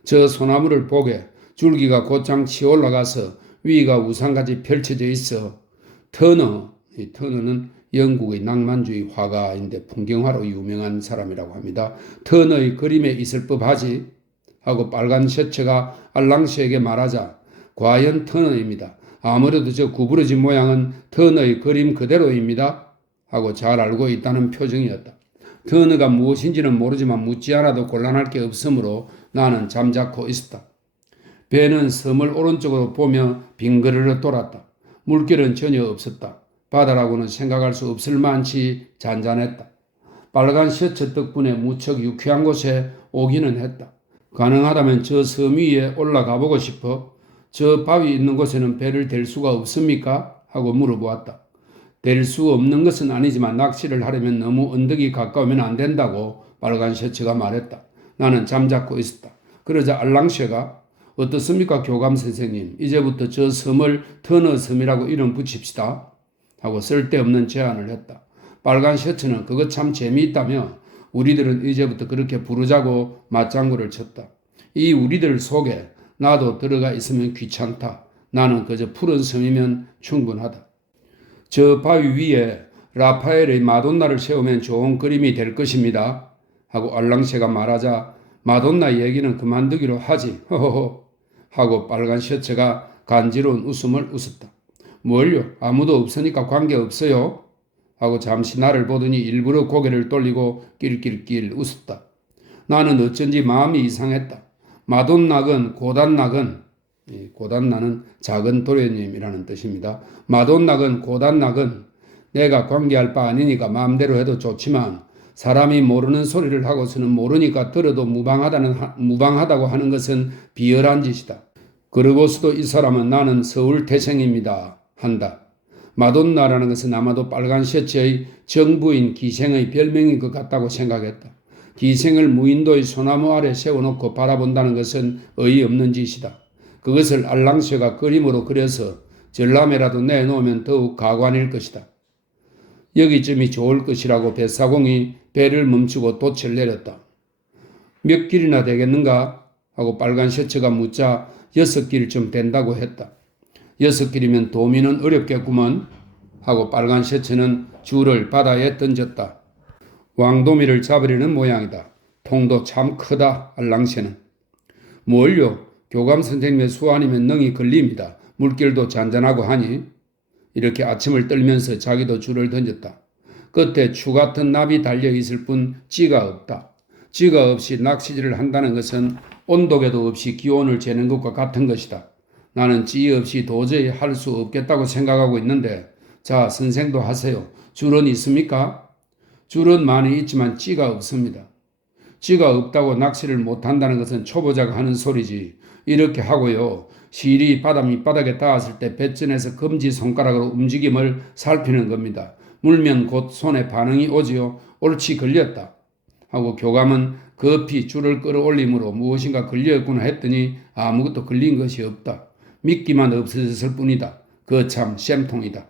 저 소나무를 보게 줄기가 곧장 치올라가서 위가 우산같이 펼쳐져 있어 이 터너는 영국의 낭만주의 화가인데 풍경화로 유명한 사람이라고 합니다. 터너의 그림에 있을 법하지 하고 빨간 셔츠가 알랑시에게 말하자 과연 터너입니다. 아무래도 저 구부러진 모양은 터너의 그림 그대로입니다. 하고 잘 알고 있다는 표정이었다. 터너가 무엇인지는 모르지만 묻지 않아도 곤란할 게 없으므로 나는 잠자코 있었다. 배는 섬을 오른쪽으로 보며 빙그르르 돌았다. 물결은 전혀 없었다. 바다라고는 생각할 수 없을 만치 잔잔했다. 빨간 셔츠 덕분에 무척 유쾌한 곳에 오기는 했다. 가능하다면 저 섬 위에 올라가 보고 싶어. 저 바위 있는 곳에는 배를 댈 수가 없습니까? 하고 물어보았다. 댈 수 없는 것은 아니지만 낚시를 하려면 너무 언덕이 가까우면 안 된다고 빨간 셔츠가 말했다. 나는 잠자코 있었다. 그러자 알랑쉐가 어떻습니까 교감 선생님? 이제부터 저 섬을 터너 섬이라고 이름 붙입시다. 하고 쓸데없는 제안을 했다. 빨간 셔츠는 그거 참 재미있다며 우리들은 이제부터 그렇게 부르자고 맞장구를 쳤다. 이 우리들 속에 나도 들어가 있으면 귀찮다. 나는 그저 푸른 섬이면 충분하다. 저 바위 위에 라파엘의 마돈나를 세우면 좋은 그림이 될 것입니다. 하고 알랑쉐가 말하자 마돈나 얘기는 그만두기로 하지. 허허허. 하고 빨간 셔츠가 간지러운 웃음을 웃었다. 뭘요? 아무도 없으니까 관계없어요. 하고 잠시 나를 보더니 일부러 고개를 돌리고 낄낄낄 웃었다. 나는 어쩐지 마음이 이상했다. 마돈나건 고단나건, 고단나는 작은 도련님이라는 뜻입니다. 마돈나건 고단나건 내가 관계할 바 아니니까 마음대로 해도 좋지만 사람이 모르는 소리를 하고서는 모르니까 들어도 무방하다고 하는 것은 비열한 짓이다. 그러고서도 이 사람은 나는 서울 태생입니다. 한다. 마돈나라는 것은 아마도 빨간 셔츠의 정부인 기생의 별명인 것 같다고 생각했다. 기생을 무인도의 소나무 아래 세워놓고 바라본다는 것은 어이없는 짓이다. 그것을 알랑쉐가 그림으로 그려서 전람회라도 내놓으면 더욱 가관일 것이다. 여기쯤이 좋을 것이라고 뱃사공이 배를 멈추고 돛을 내렸다. 몇 길이나 되겠는가? 하고 빨간 셔츠가 묻자 6길쯤 된다고 했다. 6길이면 도미는 어렵겠구먼. 하고 빨간 셔츠는 줄을 바다에 던졌다. 왕도미를 잡으려는 모양이다. 통도 참 크다. 알랑쉐는. 뭘요? 교감 선생님의 수완이면 능히 걸립니다. 물길도 잔잔하고 하니. 이렇게 아침을 떨면서 자기도 줄을 던졌다. 끝에 추 같은 납이 달려있을 뿐 찌가 없다. 찌가 없이 낚시질을 한다는 것은 온도계도 없이 기온을 재는 것과 같은 것이다. 나는 찌 없이 도저히 할 수 없겠다고 생각하고 있는데 자 선생도 하세요. 줄은 있습니까? 줄은 많이 있지만 찌가 없습니다. 찌가 없다고 낚시를 못한다는 것은 초보자가 하는 소리지. 이렇게 하고요. 실이 바다 밑바닥에 닿았을 때 뱃전에서 검지 손가락으로 움직임을 살피는 겁니다. 물면 곧 손에 반응이 오지요. 옳지 걸렸다. 하고 교감은 급히 줄을 끌어올림으로 무엇인가 걸렸구나 했더니 아무것도 걸린 것이 없다. 미끼만 없어졌을 뿐이다. 그 참 쌤통이다.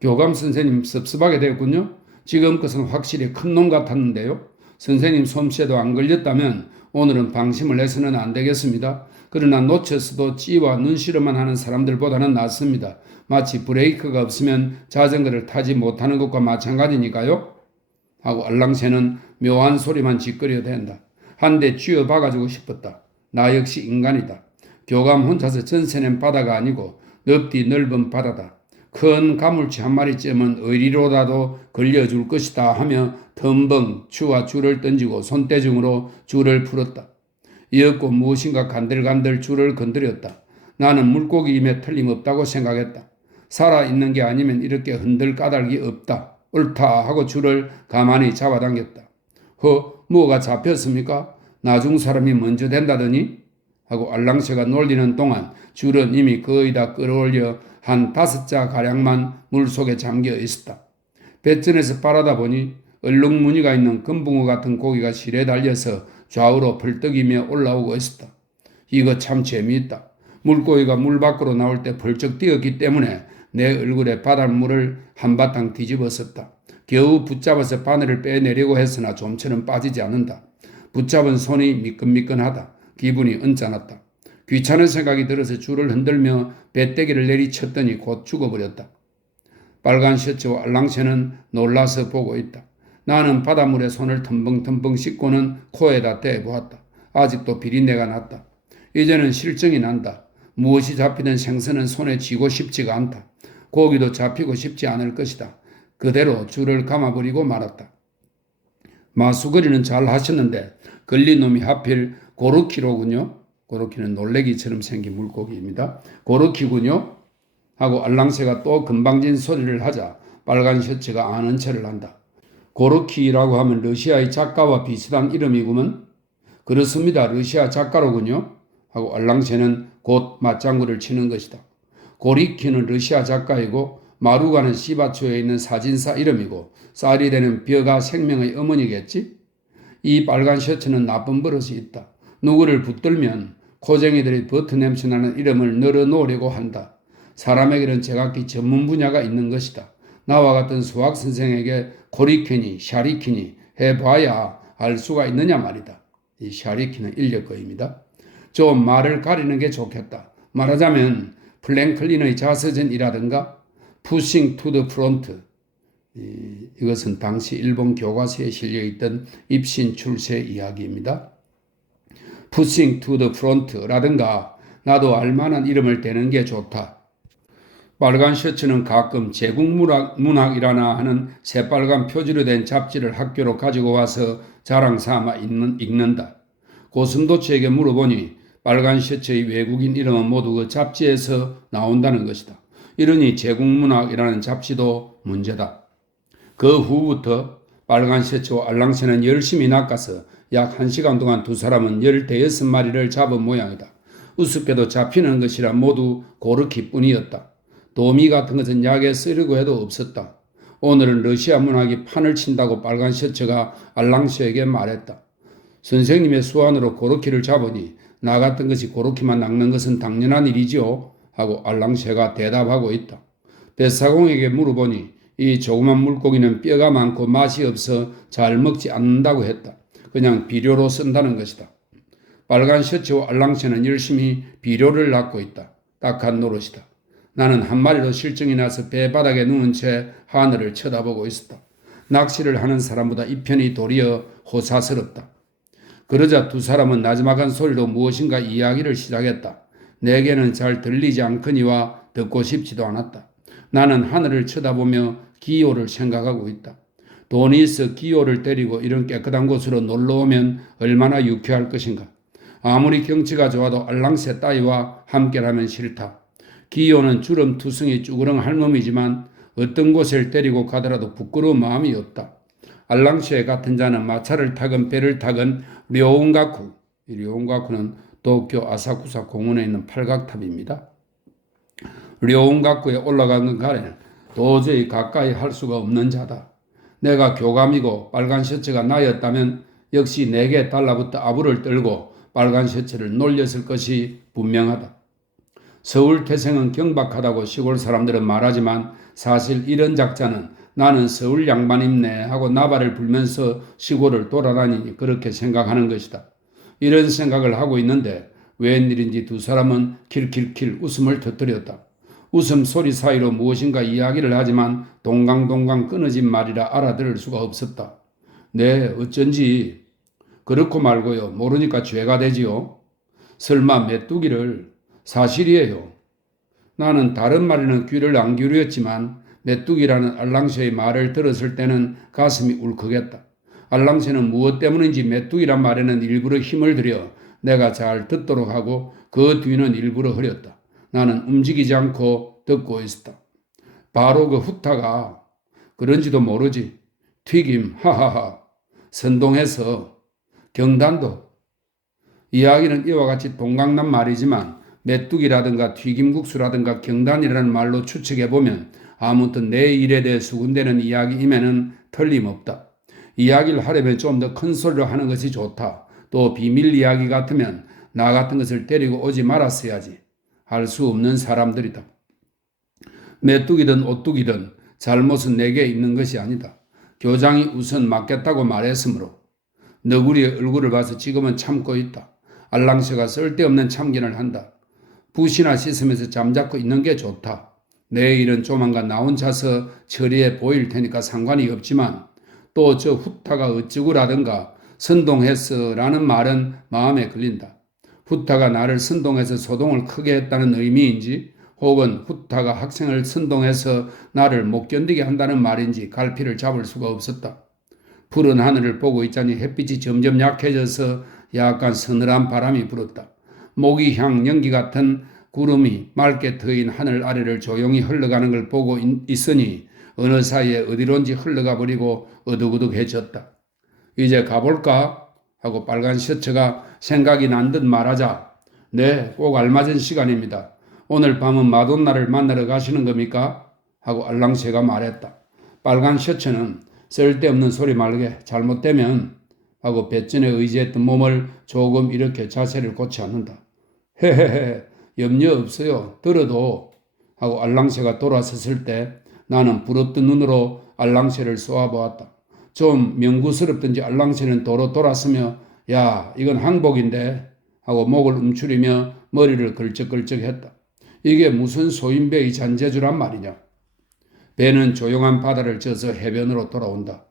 교감 선생님 섭섭하게 되었군요. 지금 것은 확실히 큰 놈 같았는데요. 선생님 솜씨에도 안 걸렸다면 오늘은 방심을 해서는 안 되겠습니다. 그러나 놓쳤어도 찌와 눈시름만 하는 사람들보다는 낫습니다. 마치 브레이크가 없으면 자전거를 타지 못하는 것과 마찬가지니까요. 하고 알랑새는 묘한 소리만 짓거려댄다. 한 대 쥐어 박아주고 싶었다. 나 역시 인간이다. 교감 혼자서 전세낸 바다가 아니고 넓디 넓은 바다다. 큰 가물치 한 마리쯤은 의리로라도 걸려줄 것이다 하며 덤벙 추와 줄을 던지고 손대중으로 줄을 풀었다. 이윽고 무엇인가 간들간들 줄을 건드렸다. 나는 물고기임에 틀림없다고 생각했다. 살아있는 게 아니면 이렇게 흔들 까닭이 없다. 옳다 하고 줄을 가만히 잡아당겼다. 뭐가 잡혔습니까? 나중 사람이 먼저 된다더니? 하고 알랑새가 놀리는 동안 줄은 이미 거의 다 끌어올려 한 5자 가량만 물속에 잠겨 있었다. 뱃전에서 바라다 보니 얼룩무늬가 있는 금붕어 같은 고기가 실에 달려서 좌우로 펄떡이며 올라오고 있었다. 이거 참 재미있다. 물고기가 물 밖으로 나올 때 벌쩍 뛰었기 때문에 내 얼굴에 바닷물을 한바탕 뒤집었었다. 겨우 붙잡아서 바늘을 빼내려고 했으나 좀처럼 빠지지 않는다. 붙잡은 손이 미끈미끈하다. 기분이 언짢았다. 귀찮은 생각이 들어서 줄을 흔들며 배때기를 내리쳤더니 곧 죽어버렸다. 빨간 셔츠와 알랑새는 놀라서 보고 있다. 나는 바닷물에 손을 텀벙텀벙 씻고는 코에다 대보았다. 아직도 비린내가 났다. 이제는 실증이 난다. 무엇이 잡히든 생선은 손에 쥐고 싶지가 않다. 고기도 잡히고 싶지 않을 것이다. 그대로 줄을 감아버리고 말았다. 마수거리는 잘 하셨는데 걸린 놈이 하필 고르키로군요. 고르키는 놀래기처럼 생긴 물고기입니다. 고르키군요. 하고 알랑새가 또 금방진 소리를 하자 빨간 셔츠가 아는 체를 한다. 고르키라고 하면 러시아의 작가와 비슷한 이름이구먼. 그렇습니다. 러시아 작가로군요. 하고 알랑새는 곧 맞장구를 치는 것이다. 고리키는 러시아 작가이고 마루가는 시바초에 있는 사진사 이름이고 쌀이 되는 벼가 생명의 어머니겠지? 이 빨간 셔츠는 나쁜 버릇이 있다. 누구를 붙들면 코쟁이들이 버터 냄새나는 이름을 널어놓으려고 한다. 사람에게는 제각기 전문 분야가 있는 것이다. 나와 같은 수학 선생에게 고리키니 샤리키니 해봐야 알 수가 있느냐 말이다. 이 샤리키는 인력거입니다. 좀 말을 가리는 게 좋겠다. 말하자면 플랭클린의 자서전이라든가 푸싱 투 더 프론트, 이것은 당시 일본 교과서에 실려있던 입신 출세 이야기입니다. 푸싱 투 더 프론트라든가 나도 알만한 이름을 대는 게 좋다. 빨간 셔츠는 가끔 제국문학이라나 하는 새빨간 표지로 된 잡지를 학교로 가지고 와서 자랑 삼아 읽는다. 고슴도치에게 물어보니 빨간 셔츠의 외국인 이름은 모두 그 잡지에서 나온다는 것이다. 이러니 제국문학이라는 잡지도 문제다. 그 후부터 빨간 셔츠와 알랑새는 열심히 낚아서 약 1시간 동안 두 사람은 15마리를 잡은 모양이다. 우습게도 잡히는 것이라 모두 고르키뿐이었다. 도미 같은 것은 약에 쓰려고 해도 없었다. 오늘은 러시아 문학이 판을 친다고 빨간 셔츠가 알랑새에게 말했다. 선생님의 수완으로 고르키를 잡으니 나 같은 것이 고르키만 낚는 것은 당연한 일이지요. 하고 알랑새가 대답하고 있다. 뱃사공에게 물어보니 이 조그만 물고기는 뼈가 많고 맛이 없어 잘 먹지 않는다고 했다. 그냥 비료로 쓴다는 것이다. 빨간 셔츠와 알랑새는 열심히 비료를 낚고 있다. 딱한 노릇이다. 나는 한 마리로 실증이 나서 배바닥에 누운 채 하늘을 쳐다보고 있었다. 낚시를 하는 사람보다 이 편이 도리어 호사스럽다. 그러자 두 사람은 나지막한 소리로 무엇인가 이야기를 시작했다. 내게는 잘 들리지 않거니와 듣고 싶지도 않았다. 나는 하늘을 쳐다보며 기호를 생각하고 있다. 돈이 있어 기호를 때리고 이런 깨끗한 곳으로 놀러오면 얼마나 유쾌할 것인가. 아무리 경치가 좋아도 알랑새 따위와 함께라면 싫다. 기호는 주름 투성이 쭈그렁 할멈이지만 어떤 곳을 데리고 가더라도 부끄러운 마음이 없다. 알랑새 같은 자는 마차를 타건 배를 타건 료온가쿠, 이 료온가쿠는 도쿄 아사쿠사 공원에 있는 팔각탑입니다. 료온가쿠에 올라가는 가래는 도저히 가까이 할 수가 없는 자다. 내가 교감이고 빨간 셔츠가 나였다면 역시 내게 달라붙어 아부를 떨고 빨간 셔츠를 놀렸을 것이 분명하다. 서울 태생은 경박하다고 시골 사람들은 말하지만 사실 이런 작자는 나는 서울 양반입네 하고 나발을 불면서 시골을 돌아다니니 그렇게 생각하는 것이다. 이런 생각을 하고 있는데 웬일인지 두 사람은 킬킬킬 웃음을 터뜨렸다. 웃음소리 사이로 무엇인가 이야기를 하지만 동강동강 끊어진 말이라 알아들을 수가 없었다. 네, 어쩐지. 그렇고 말고요. 모르니까 죄가 되지요. 설마 메뚜기를. 사실이에요. 나는 다른 말에는 귀를 안 기울였지만 메뚜기라는 알랑새의 말을 들었을 때는 가슴이 울컥했다. 알랑새는 무엇 때문인지 메뚜기란 말에는 일부러 힘을 들여 내가 잘 듣도록 하고 그 뒤는 일부러 흐렸다. 나는 움직이지 않고 듣고 있었다. 바로 그 후타가 그런지도 모르지. 튀김 하하하. 선동해서 경단도. 이야기는 이와 같이 동강난 말이지만 메뚜기라든가 튀김국수라든가 경단이라는 말로 추측해보면 아무튼 내 일에 대해 수군대는 이야기임에는 틀림없다. 이야기를 하려면 좀 더 큰 소리로 하는 것이 좋다. 또 비밀 이야기 같으면 나 같은 것을 데리고 오지 말았어야지. 할 수 없는 사람들이다. 메뚜기든 오뚜기든 잘못은 내게 있는 것이 아니다. 교장이 우선 맞겠다고 말했으므로 너구리의 얼굴을 봐서 지금은 참고 있다. 알랑새가 쓸데없는 참견을 한다. 붓이나 씻으면서 잠자코 있는 게 좋다. 내일은 조만간 나 혼자서 처리해 보일 테니까 상관이 없지만 또 저 후타가 어쩌구라든가 선동했어라는 말은 마음에 걸린다. 후타가 나를 선동해서 소동을 크게 했다는 의미인지 혹은 후타가 학생을 선동해서 나를 못 견디게 한다는 말인지 갈피를 잡을 수가 없었다. 푸른 하늘을 보고 있자니 햇빛이 점점 약해져서 약간 서늘한 바람이 불었다. 모기향 연기 같은 구름이 맑게 트인 하늘 아래를 조용히 흘러가는 걸 보고 있으니 어느 사이에 어디론지 흘러가 버리고 어둑어둑해졌다. 이제 가볼까? 하고 빨간 셔츠가 생각이 난 듯 말하자. 네, 꼭 알맞은 시간입니다. 오늘 밤은 마돈나를 만나러 가시는 겁니까? 하고 알랑새가 말했다. 빨간 셔츠는 쓸데없는 소리 말게 잘못되면 하고 배전에 의지했던 몸을 조금 이렇게 자세를 고치 않는다. 헤헤헤 염려 없어요. 들어도 하고 알랑새가 돌아섰을 때 나는 부럽던 눈으로 알랑새를 쏘아보았다. 좀 명구스럽든지 알랑새는 도로 돌아서며 야 이건 항복인데 하고 목을 움츠리며 머리를 걸쩍걸쩍했다. 이게 무슨 소인배의 잔재주란 말이냐. 배는 조용한 바다를 져서 해변으로 돌아온다.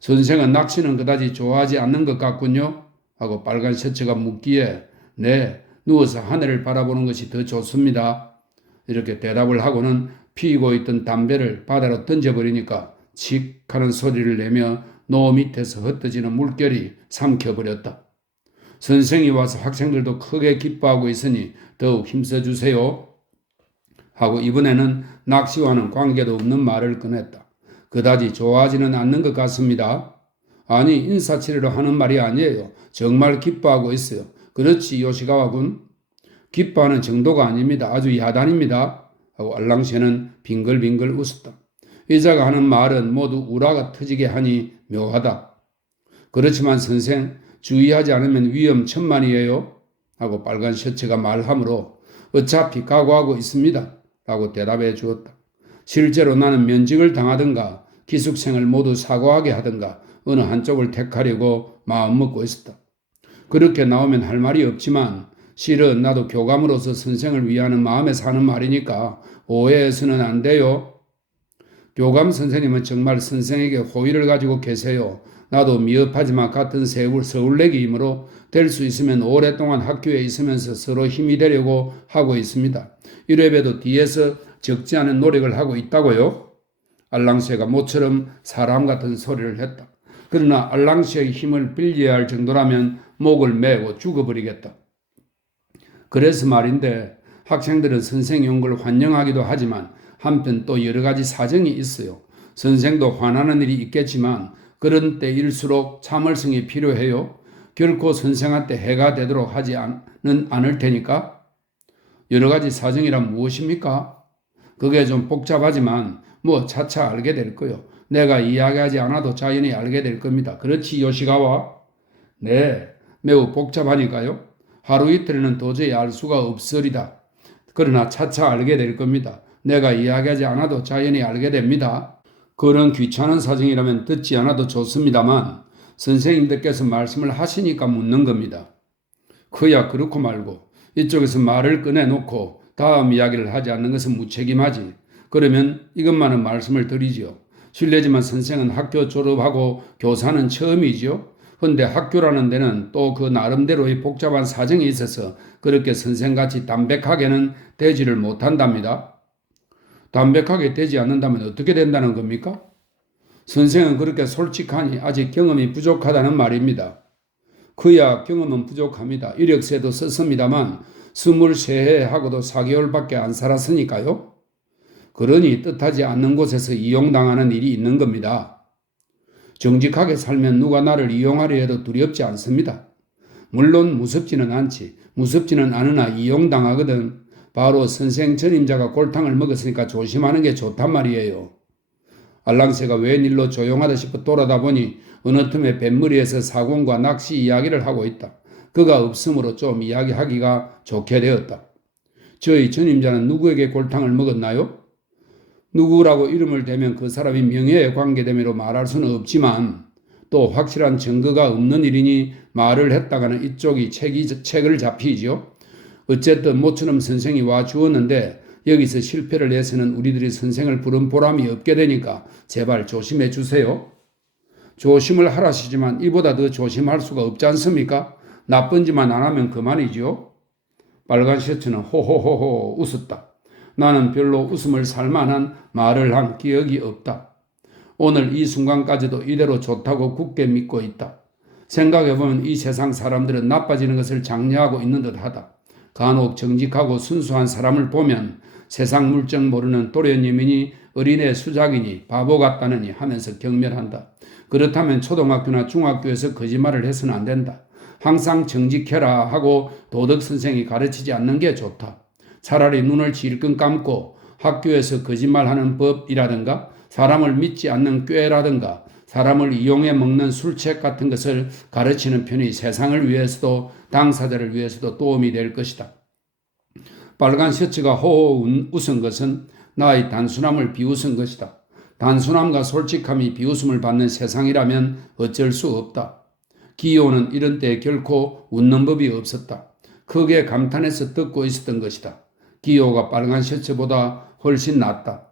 선생은 낚시는 그다지 좋아하지 않는 것 같군요. 하고 빨간 셔츠가 묻기에 네, 누워서 하늘을 바라보는 것이 더 좋습니다. 이렇게 대답을 하고는 피고 있던 담배를 바다로 던져버리니까 칙 하는 소리를 내며 노 밑에서 흩어지는 물결이 삼켜버렸다. 선생이 와서 학생들도 크게 기뻐하고 있으니 더욱 힘써주세요. 하고 이번에는 낚시와는 관계도 없는 말을 꺼냈다. 그다지 좋아하지는 않는 것 같습니다. 아니 인사치레로 하는 말이 아니에요. 정말 기뻐하고 있어요. 그렇지 요시가와군. 기뻐하는 정도가 아닙니다. 아주 야단입니다. 하고 알랑새는 빙글빙글 웃었다. 이자가 하는 말은 모두 우라가 터지게 하니 묘하다. 그렇지만 선생 주의하지 않으면 위험천만이에요. 하고 빨간 셔츠가 말하므로 어차피 각오하고 있습니다. 라고 대답해 주었다. 실제로 나는 면직을 당하든가 기숙생을 모두 사고하게 하든가 어느 한쪽을 택하려고 마음먹고 있었다. 그렇게 나오면 할 말이 없지만 실은 나도 교감으로서 선생을 위하는 마음에 사는 말이니까 오해해서는 안 돼요. 교감 선생님은 정말 선생에게 호의를 가지고 계세요. 나도 미흡하지만 같은 서울내기이므로 될 수 있으면 오랫동안 학교에 있으면서 서로 힘이 되려고 하고 있습니다. 이래봬도 뒤에서 적지 않은 노력을 하고 있다고요. 알랑새가 모처럼 사람 같은 소리를 했다. 그러나 알랑새의 힘을 빌려야 할 정도라면 목을 메고 죽어버리겠다. 그래서 말인데 학생들은 선생이 온 걸 환영하기도 하지만 한편 또 여러 가지 사정이 있어요. 선생도 화나는 일이 있겠지만 그런 때일수록 참을성이 필요해요. 결코 선생한테 해가 되도록 하지 않을 테니까. 여러 가지 사정이란 무엇입니까? 그게 좀 복잡하지만 뭐 차차 알게 될 거요. 내가 이야기하지 않아도 자연히 알게 될 겁니다. 그렇지 요시가와? 네, 매우 복잡하니까요. 하루 이틀에는 도저히 알 수가 없으리다. 그러나 차차 알게 될 겁니다. 내가 이야기하지 않아도 자연히 알게 됩니다. 그런 귀찮은 사정이라면 듣지 않아도 좋습니다만 선생님들께서 말씀을 하시니까 묻는 겁니다. 그야 그렇고 말고 이쪽에서 말을 꺼내놓고 다음 이야기를 하지 않는 것은 무책임하지. 그러면 이것만은 말씀을 드리지요. 실례지만 선생은 학교 졸업하고 교사는 처음이지요. 그런데 학교라는 데는 또 그 나름대로의 복잡한 사정이 있어서 그렇게 선생같이 담백하게는 되지를 못한답니다. 담백하게 되지 않는다면 어떻게 된다는 겁니까? 선생은 그렇게 솔직하니 아직 경험이 부족하다는 말입니다. 그야 경험은 부족합니다. 이력서에도 썼습니다만 23해 하고도 4개월밖에 안 살았으니까요. 그러니 뜻하지 않는 곳에서 이용당하는 일이 있는 겁니다. 정직하게 살면 누가 나를 이용하려 해도 두렵지 않습니다. 물론 무섭지는 않지. 무섭지는 않으나 이용당하거든. 바로 선생 전임자가 골탕을 먹었으니까 조심하는 게 좋단 말이에요. 알랑새가 웬일로 조용하다 싶어 돌아다 보니 어느 틈에 뱃머리에서 사공과 낚시 이야기를 하고 있다. 그가 없으므로 좀 이야기하기가 좋게 되었다. 저희 전임자는 누구에게 골탕을 먹었나요? 누구라고 이름을 대면 그 사람이 명예에 관계되므로 말할 수는 없지만 또 확실한 증거가 없는 일이니 말을 했다가는 이쪽이 책을 잡히지요. 어쨌든 모처럼 선생이 와 주었는데 여기서 실패를 해서는 우리들이 선생을 부른 보람이 없게 되니까 제발 조심해 주세요. 조심을 하라시지만 이보다 더 조심할 수가 없지 않습니까? 나쁜 짓만 안 하면 그만이지요. 빨간 셔츠는 호호호호 웃었다. 나는 별로 웃음을 살만한 말을 한 기억이 없다. 오늘 이 순간까지도 이대로 좋다고 굳게 믿고 있다. 생각해보면 이 세상 사람들은 나빠지는 것을 장려하고 있는 듯하다. 간혹 정직하고 순수한 사람을 보면 세상 물정 모르는 도련님이니 어린애 수작이니 바보 같다느니 하면서 경멸한다. 그렇다면 초등학교나 중학교에서 거짓말을 해서는 안 된다. 항상 정직해라 하고 도덕선생이 가르치지 않는 게 좋다. 차라리 눈을 질끈 감고 학교에서 거짓말하는 법이라든가 사람을 믿지 않는 꾀라든가 사람을 이용해 먹는 술책 같은 것을 가르치는 편이 세상을 위해서도 당사자를 위해서도 도움이 될 것이다. 빨간 셔츠가 호호 웃은 것은 나의 단순함을 비웃은 것이다. 단순함과 솔직함이 비웃음을 받는 세상이라면 어쩔 수 없다. 기호는 이런 때에 결코 웃는 법이 없었다. 크게 감탄해서 듣고 있었던 것이다. 기호가 빨간 셔츠보다 훨씬 낫다.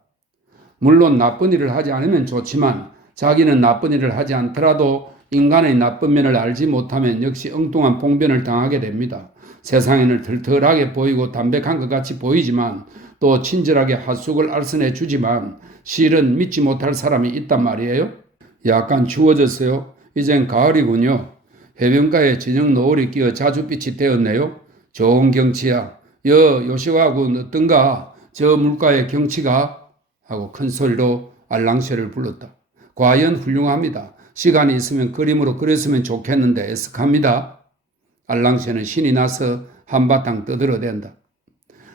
물론 나쁜 일을 하지 않으면 좋지만 자기는 나쁜 일을 하지 않더라도 인간의 나쁜 면을 알지 못하면 역시 엉뚱한 봉변을 당하게 됩니다. 세상에는 털털하게 보이고 담백한 것 같이 보이지만 또 친절하게 핫속을 알선해 주지만 실은 믿지 못할 사람이 있단 말이에요. 약간 추워졌어요. 이젠 가을이군요. 해변가에 저녁 노을이 끼어 자줏빛이 되었네요. 좋은 경치야. 요시와군 어떤가? 저 물가의 경치가? 하고 큰 소리로 알랑새를 불렀다. 과연 훌륭합니다. 시간이 있으면 그림으로 그렸으면 좋겠는데 애석합니다. 알랑새는 신이 나서 한바탕 떠들어댄다.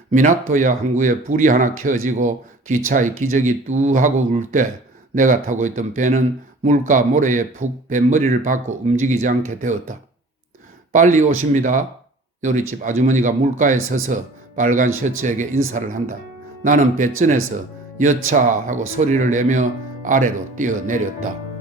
미나토야 항구에 불이 하나 켜지고 기차의 기적이 뚜하고 울 때 내가 타고 있던 배는 물가 모래에 푹 뱃머리를 박고 움직이지 않게 되었다. 빨리 오십니다. 요리집 아주머니가 물가에 서서 빨간 셔츠에게 인사를 한다. 나는 뱃전에서 여차 하고 소리를 내며 아래로 뛰어내렸다.